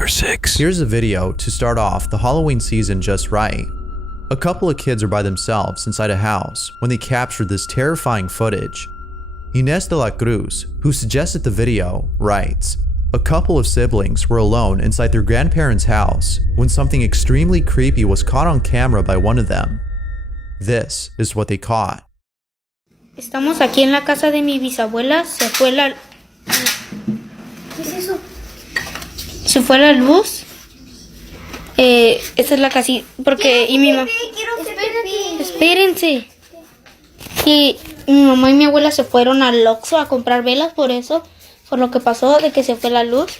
Number 6. Here's a video to start off the Halloween season just right. A couple of kids are by themselves inside a house when they captured this terrifying footage. Inés de la Cruz, who suggested the video, writes, "A couple of siblings were alone inside their grandparents' house when something extremely creepy was caught on camera by one of them. This is what they caught." Estamos aquí en la casa de mi bisabuela. Se fue la... ¿Qué es eso? Se fue la luz. Esta es la casita. Porque... Y mi mamá... Espérense. Y mi mamá y mi abuela se fueron al Oxxo a comprar velas por eso. Por lo que pasó de que se fue la luz.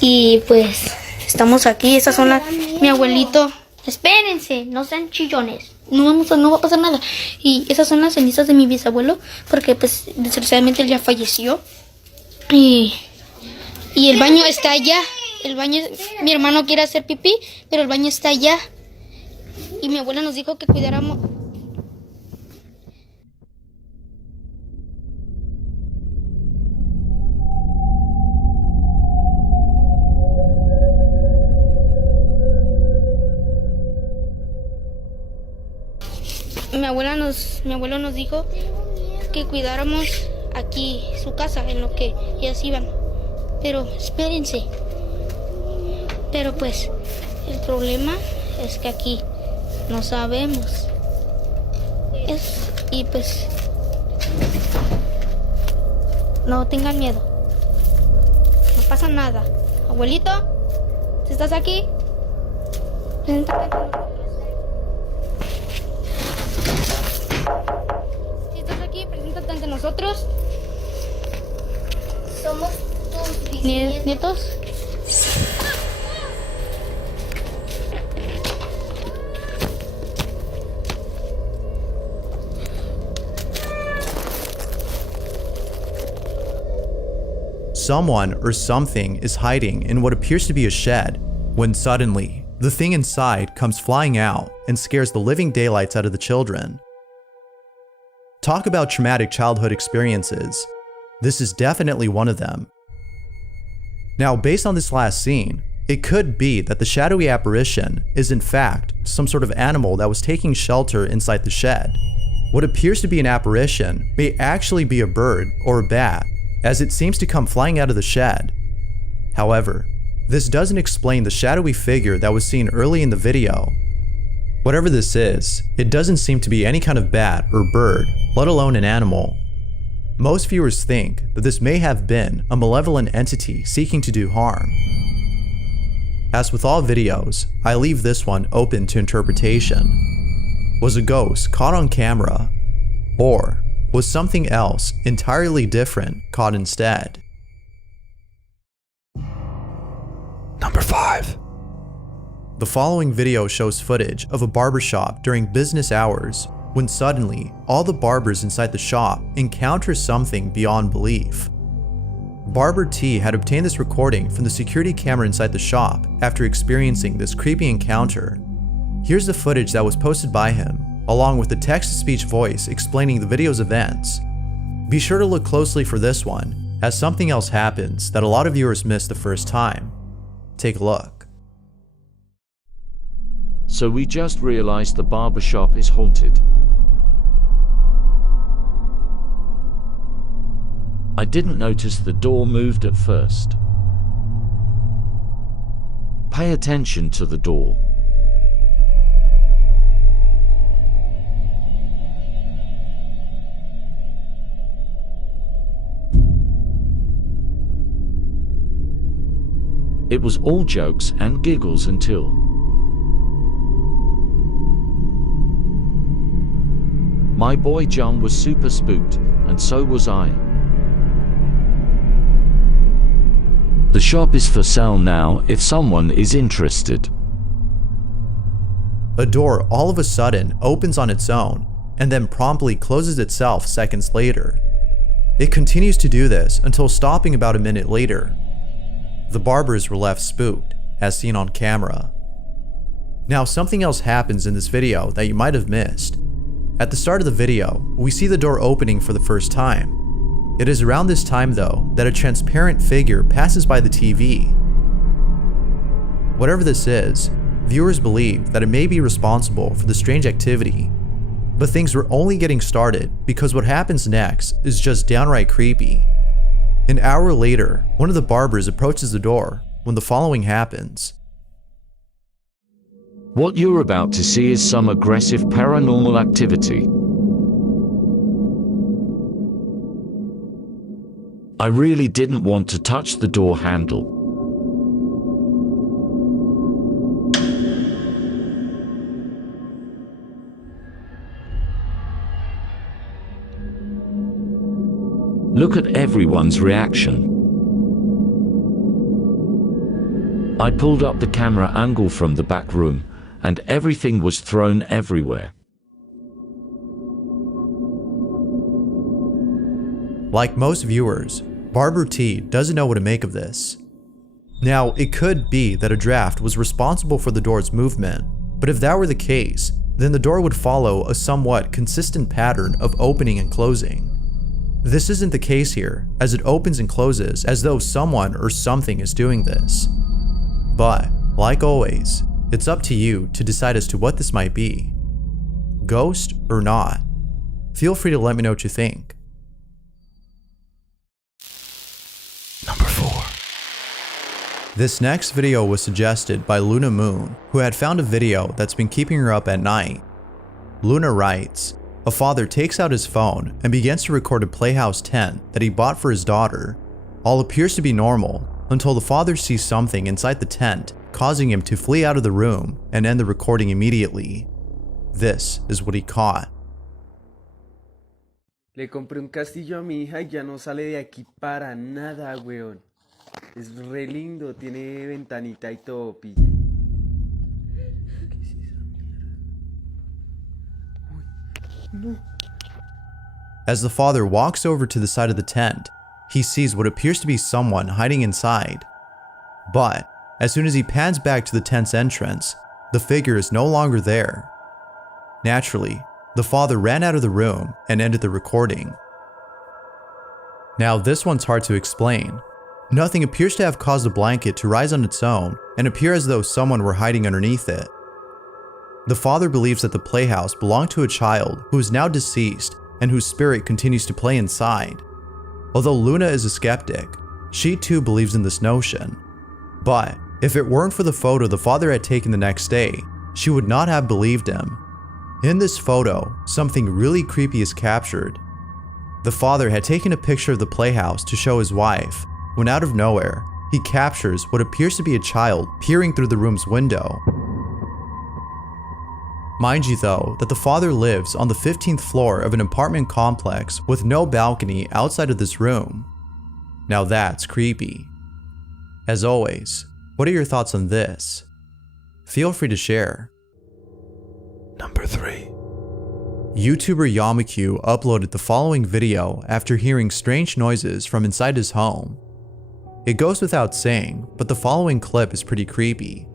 Y pues... Estamos aquí. Estas son las... Mi abuelito... Espérense, no sean chillones. No va a pasar nada. Y esas son las cenizas de mi bisabuelo. Porque pues desgraciadamente él ya falleció. Y el baño está allá. El baño, mi hermano quiere hacer pipí, pero el baño está allá. Y mi abuela nos dijo que cuidáramos. Mi abuelo nos dijo que cuidáramos aquí su casa en lo que ellas iban. Pero espérense. Pero pues el problema es que aquí no sabemos. Y pues no tengan miedo. No pasa nada. Abuelito, ¿si estás aquí? Preséntate con nosotros. Si estás aquí, preséntate ante nosotros. Somos tus ¿Nietos? Someone or something is hiding in what appears to be a shed, when suddenly, the thing inside comes flying out and scares the living daylights out of the children. Talk about traumatic childhood experiences. This is definitely one of them. Now, based on this last scene, it could be that the shadowy apparition is in fact some sort of animal that was taking shelter inside the shed. What appears to be an apparition may actually be a bird or a bat, as it seems to come flying out of the shed. However, this doesn't explain the shadowy figure that was seen early in the video. Whatever this is, it doesn't seem to be any kind of bat or bird, let alone an animal. Most viewers think that this may have been a malevolent entity seeking to do harm. As with all videos, I leave this one open to interpretation. Was a ghost caught on camera? Or was something else entirely different caught instead? Number 5. The following video shows footage of a barbershop during business hours when suddenly all the barbers inside the shop encounter something beyond belief. Barber T had obtained this recording from the security camera inside the shop after experiencing this creepy encounter. Here's the footage that was posted by him, along with the text-to-speech voice explaining the video's events. Be sure to look closely for this one, as something else happens that a lot of viewers missed the first time. Take a look. So we just realized the barbershop is haunted. I didn't notice the door moved at first. Pay attention to the door. It was all jokes and giggles until my boy John was super spooked, and so was I. The shop is for sale now if someone is interested. A door all of a sudden opens on its own and then promptly closes itself seconds later. It continues to do this until stopping about a minute later. The barbers were left spooked, as seen on camera. Now, something else happens in this video that you might have missed. At the start of the video, we see the door opening for the first time. It is around this time though that a transparent figure passes by the TV, Whatever this is, viewers believe that it may be responsible for the strange activity. But things were only getting started because what happens next is just downright creepy. An hour later, one of the barbers approaches the door when the following happens. What you're about to see is some aggressive paranormal activity. I really didn't want to touch the door handle. Look at everyone's reaction. I pulled up the camera angle from the back room, and everything was thrown everywhere. Like most viewers, Barber T doesn't know what to make of this. Now, it could be that a draft was responsible for the door's movement, but if that were the case, then the door would follow a somewhat consistent pattern of opening and closing. This isn't the case here, as it opens and closes as though someone or something is doing this. But, like always, it's up to you to decide as to what this might be. Ghost or not. Feel free to let me know what you think. Number 4. This next video was suggested by Luna Moon, who had found a video that's been keeping her up at night. Luna writes, a father takes out his phone and begins to record a playhouse tent that he bought for his daughter. All appears to be normal until the father sees something inside the tent, causing him to flee out of the room and end the recording immediately. This is what he caught. Le compré un castillo a mi hija y ya no sale de aquí para nada, weón. Es re lindo, tiene ventanita y todo, pille. ¿Qué es esa mierda? Uy, no. As the father walks over to the side of the tent, he sees what appears to be someone hiding inside. But as soon as he pans back to the tent's entrance, the figure is no longer there. Naturally, the father ran out of the room and ended the recording. Now this one's hard to explain. Nothing appears to have caused the blanket to rise on its own and appear as though someone were hiding underneath it. The father believes that the playhouse belonged to a child who is now deceased and whose spirit continues to play inside. Although Luna is a skeptic, she too believes in this notion. But if it weren't for the photo the father had taken the next day, she would not have believed him. In this photo, something really creepy is captured. The father had taken a picture of the playhouse to show his wife, when out of nowhere, he captures what appears to be a child peering through the room's window. Mind you though, that the father lives on the 15th floor of an apartment complex with no balcony outside of this room. Now that's creepy. As always, what are your thoughts on this? Feel free to share. Number 3. YouTuber Yamaku uploaded the following video after hearing strange noises from inside his home. It goes without saying, but the following clip is pretty creepy.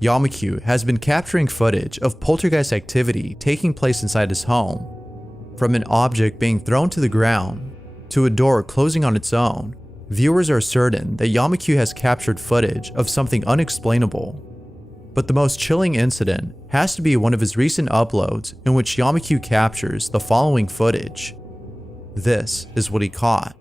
Yamaku has been capturing footage of poltergeist activity taking place inside his home. From an object being thrown to the ground, to a door closing on its own, viewers are certain that Yamaku has captured footage of something unexplainable. But the most chilling incident has to be one of his recent uploads in which Yamaku captures the following footage. This is what he caught.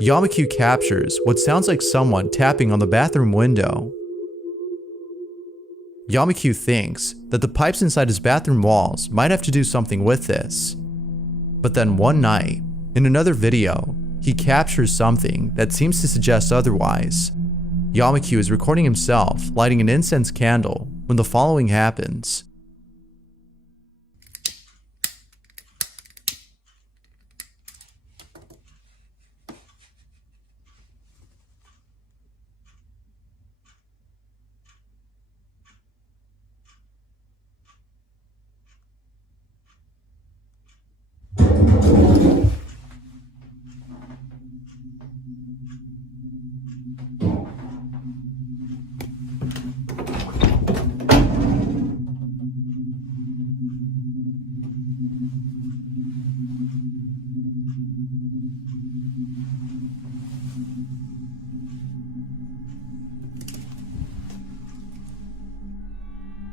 Yamaku captures what sounds like someone tapping on the bathroom window. Yamikyu thinks that the pipes inside his bathroom walls might have to do something with this. But then one night, in another video, he captures something that seems to suggest otherwise. Yamikyu is recording himself lighting an incense candle when the following happens.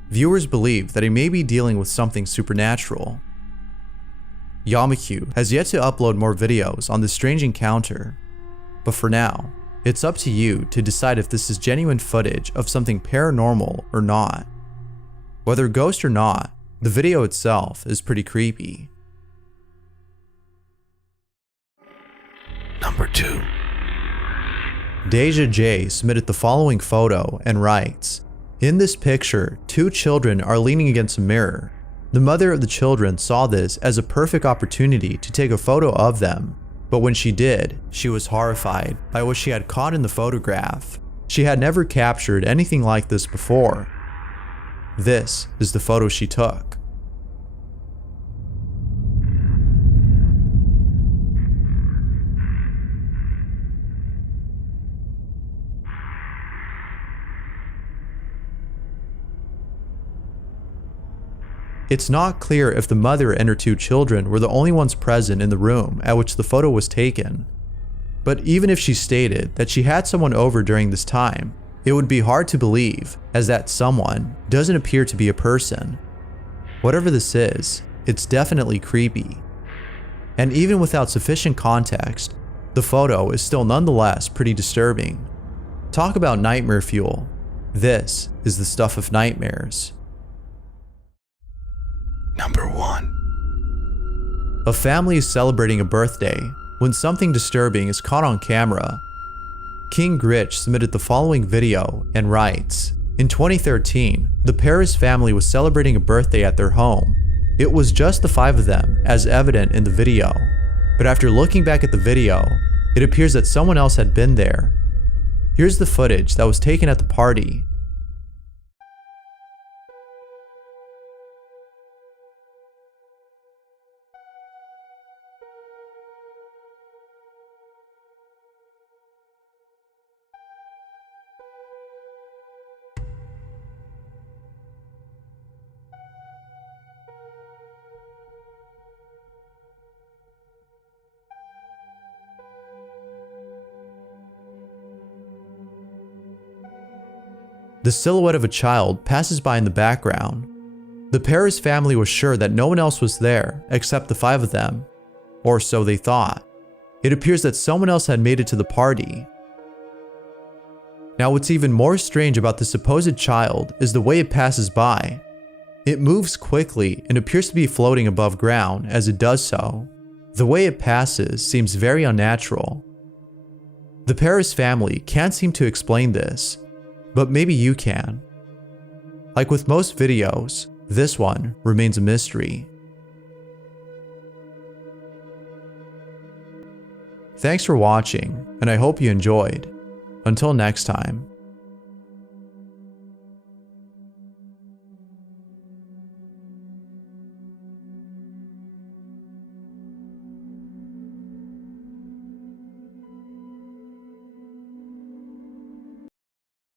Viewers believe that he may be dealing with something supernatural. Yamikyu has yet to upload more videos on this strange encounter, but for now, it's up to you to decide if this is genuine footage of something paranormal or not. Whether ghost or not, the video itself is pretty creepy. Number 2. Deja J submitted the following photo and writes, "In this picture, 2 children are leaning against a mirror. The mother of the children saw this as a perfect opportunity to take a photo of them, but when she did, she was horrified by what she had caught in the photograph. She had never captured anything like this before. This is the photo she took." It's not clear if the mother and her 2 children were the only ones present in the room at which the photo was taken. But even if she stated that she had someone over during this time, it would be hard to believe, as that someone doesn't appear to be a person. Whatever this is, it's definitely creepy. And even without sufficient context, the photo is still nonetheless pretty disturbing. Talk about nightmare fuel. This is the stuff of nightmares. Number 1. A family is celebrating a birthday when something disturbing is caught on camera. King Gritch submitted the following video and writes, "In 2013, the Paris family was celebrating a birthday at their home. It was just the 5 of them, as evident in the video. But after looking back at the video, it appears that someone else had been there. Here's the footage that was taken at the party." The silhouette of a child passes by in the background. The Paris family was sure that no one else was there except the 5 of them, or so they thought. It appears that someone else had made it to the party. Now, what's even more strange about the supposed child is the way it passes by. It moves quickly and appears to be floating above ground as it does so. The way it passes seems very unnatural. The Paris family can't seem to explain this, but maybe you can. Like with most videos, this one remains a mystery. Thanks for watching, and I hope you enjoyed. Until next time.